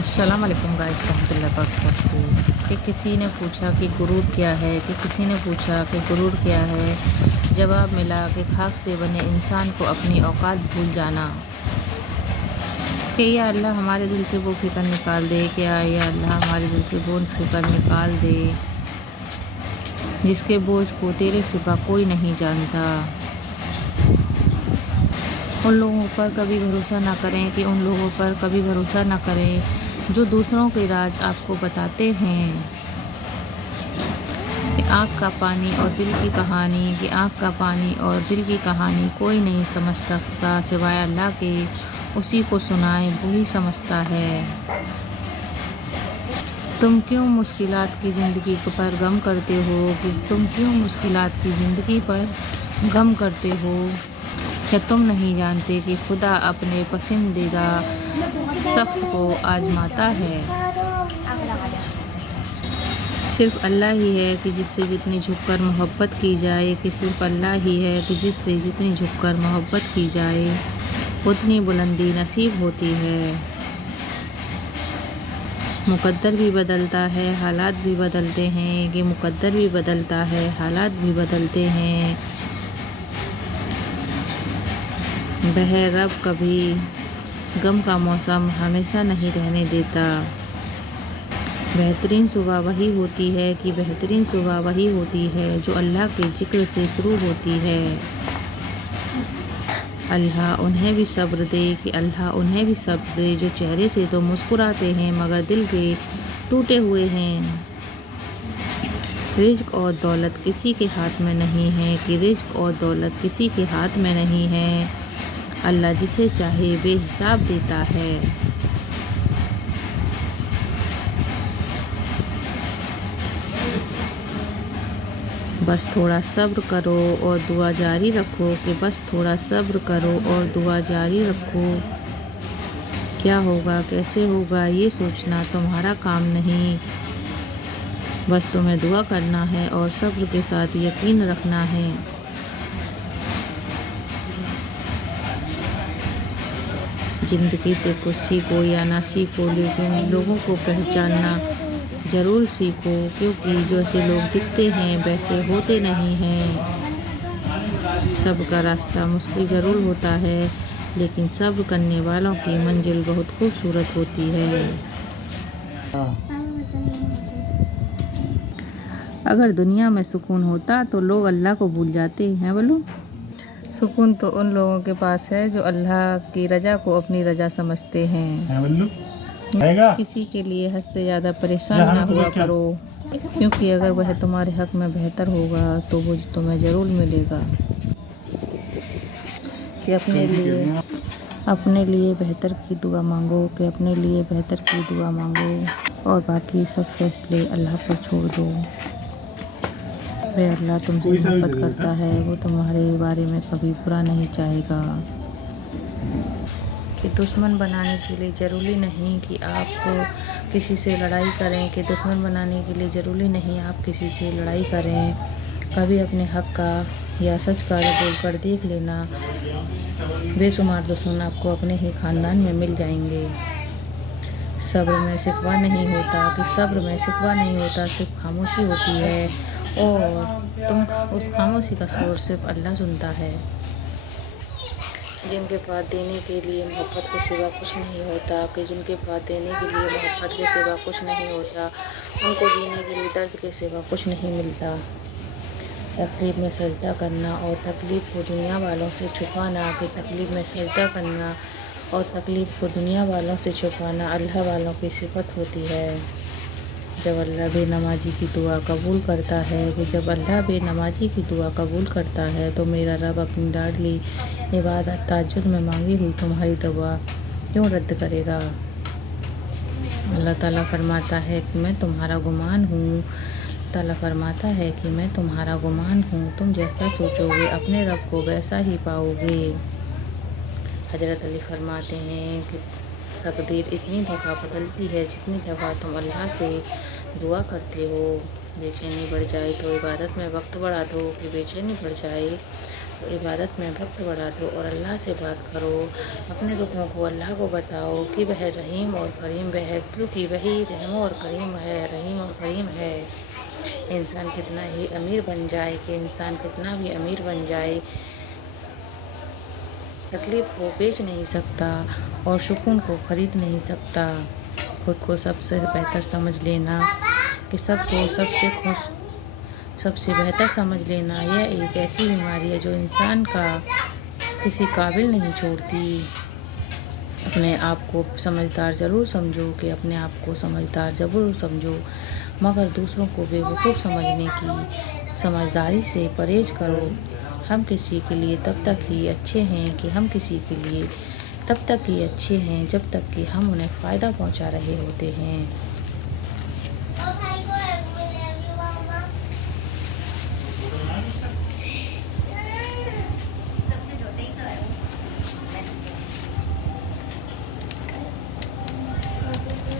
अस्सलाम वालेकुम गाइस रहमतुल्लाहि व बरकातहू। कि किसी ने पूछा कि गुरूर क्या है, कि किसी ने पूछा कि गुरूर क्या है। जवाब मिला कि खाक से बने इंसान को अपनी औकात भूल जाना। कि या अल्लाह हमारे दिल से वो फिक्र निकाल दे, क्या या अल्लाह हमारे दिल से वो फिक्र निकाल दे जिसके बोझ को तेरे सिवा कोई नहीं जानता। उन लोगों पर कभी भरोसा ना करें कि उन लोगों पर कभी भरोसा ना करें जो दूसरों के राज आपको बताते हैं। कि आँख का पानी और दिल की कहानी, कि आँख का पानी और दिल की कहानी कोई नहीं समझ सकता सिवाय अल्लाह के। उसी को सुनाए वही समझता है। तुम क्यों मुश्किलात की ज़िंदगी पर गम करते हो, कि तुम क्यों मुश्किलात की ज़िंदगी पर गम करते हो। क्या तुम नहीं जानते कि खुदा अपने पसंदीदा शख्स को आजमाता है। सिर्फ अल्लाह ही है कि जिससे जितनी झुककर मोहब्बत की जाए, कि सिर्फ अल्लाह ही है कि जिससे जितनी झुककर मोहब्बत की जाए उतनी बुलंदी नसीब होती है। मुकद्दर भी बदलता है, हालात भी बदलते हैं, कि मुकद्दर भी बदलता है, हालात भी बदलते हैं। बहे रब कभी गम का मौसम हमेशा नहीं रहने देता। बेहतरीन सुबह वही होती है, कि बेहतरीन सुबह वही होती है जो अल्लाह के जिक्र से शुरू होती है। अल्लाह उन्हें भी सब्र दे, कि अल्लाह उन्हें भी सब्र दे जो चेहरे से तो मुस्कुराते हैं मगर दिल के टूटे हुए हैं। रिज्क और दौलत किसी के हाथ में नहीं है, कि रिज्क और दौलत किसी के हाथ में नहीं है। अल्लाह जिसे चाहे बेहिसाब देता है। बस थोड़ा सब्र करो और दुआ जारी रखो, कि बस थोड़ा सब्र करो और दुआ जारी रखो। क्या होगा कैसे होगा ये सोचना तुम्हारा काम नहीं, बस तुम्हें दुआ करना है और सब्र के साथ यकीन रखना है। ज़िंदगी से कुछ सीखो या ना सीखो, लेकिन लोगों को पहचानना ज़रूर सीखो, क्योंकि जैसे लोग दिखते हैं वैसे होते नहीं हैं। सबका रास्ता मुश्किल ज़रूर होता है, लेकिन सब्र करने वालों की मंजिल बहुत खूबसूरत होती है। अगर दुनिया में सुकून होता तो लोग अल्लाह को भूल जाते हैं। बोलो, सुकून तो उन लोगों के पास है जो अल्लाह की रज़ा को अपनी रज़ा समझते हैं। किसी के लिए हद से ज़्यादा परेशान ना हुआ करो, क्योंकि अगर वह तुम्हारे हक़ में बेहतर होगा तो वो तुम्हें ज़रूर मिलेगा। कि अपने लिए बेहतर की दुआ मांगो, कि अपने लिए बेहतर की दुआ मांगो और बाकी सब फैसले अल्लाह पर छोड़ दो। वह अल्लाह तुमसे मोहब्बत करता है, वो तुम्हारे बारे में कभी बुरा नहीं चाहेगा। कि दुश्मन बनाने के लिए ज़रूरी नहीं कि आप किसी से लड़ाई करें, कि दुश्मन बनाने के लिए ज़रूरी नहीं आप किसी से लड़ाई करें। कभी अपने हक़ का या सच का बोल कर देख लेना, बेशुमार दुश्मन आपको अपने ही ख़ानदान में मिल जाएंगे। सब्र में शिकवा नहीं होता, कि सब्र में शिकवा नहीं होता, सिर्फ खामोशी होती है और उस खामोशी का शोर सिर्फ अल्लाह सुनता है। जिनके पास देने के लिए मोहब्बत के सिवा कुछ नहीं होता, कि जिनके पास देने के लिए मोहब्बत के सिवा कुछ नहीं होता, उनको जीने के लिए दर्द के सिवा कुछ नहीं मिलता। तकलीफ़ में सजदा करना और तकलीफ़ को दुनिया वालों से छुपाना, कि तकलीफ़ में सजदा करना और तकलीफ़ को दुनिया वालों से छुपाना अल्लाह वालों की सिफत होती है। जब अल्लाह बेनमाजी की दुआ कबूल करता है, कि जब अल्लाह बेनमाजी की दुआ कबूल करता है तो मेरा रब अपनी लाडली इबादत ताज्जुद में मांगी हुई तुम्हारी दुआ क्यों रद्द करेगा। अल्लाह ताला फरमाता है कि मैं तुम्हारा गुमान हूँ, ताला फरमाता है कि मैं तुम्हारा गुमान हूँ, तुम जैसा सोचोगे अपने रब को वैसा ही पाओगे। हज़रत अली फरमाते हैं कि तकदीर इतनी दफ़ा बदलती है जितनी दफ़ा तुम अल्लाह से दुआ करते हो। बेचैनी बढ़ जाए तो इबादत में वक्त बढ़ा दो, कि बेचैनी बढ़ जाए इबादत में वक्त बढ़ा दो और अल्लाह से बात करो। अपने दुखों को अल्लाह को बताओ कि वह रहीम और करीम क्योंकि वही रहम और करीम है, रहीम और करीम है। इंसान कितना ही अमीर बन जाए तकलीफ़ को बेच नहीं सकता और सुकून को ख़रीद नहीं सकता। खुद को सबसे बेहतर समझ लेना कि सबको सबसे बेहतर समझ लेना यह एक ऐसी बीमारी है जो इंसान का किसी काबिल नहीं छोड़ती। अपने आप को समझदार ज़रूर समझो मगर दूसरों को बेवकूफ़ समझने की समझदारी से परहेज़ करो। हम किसी के लिए तब तक ही अच्छे हैं जब तक कि हम उन्हें फ़ायदा पहुंचा रहे होते हैं।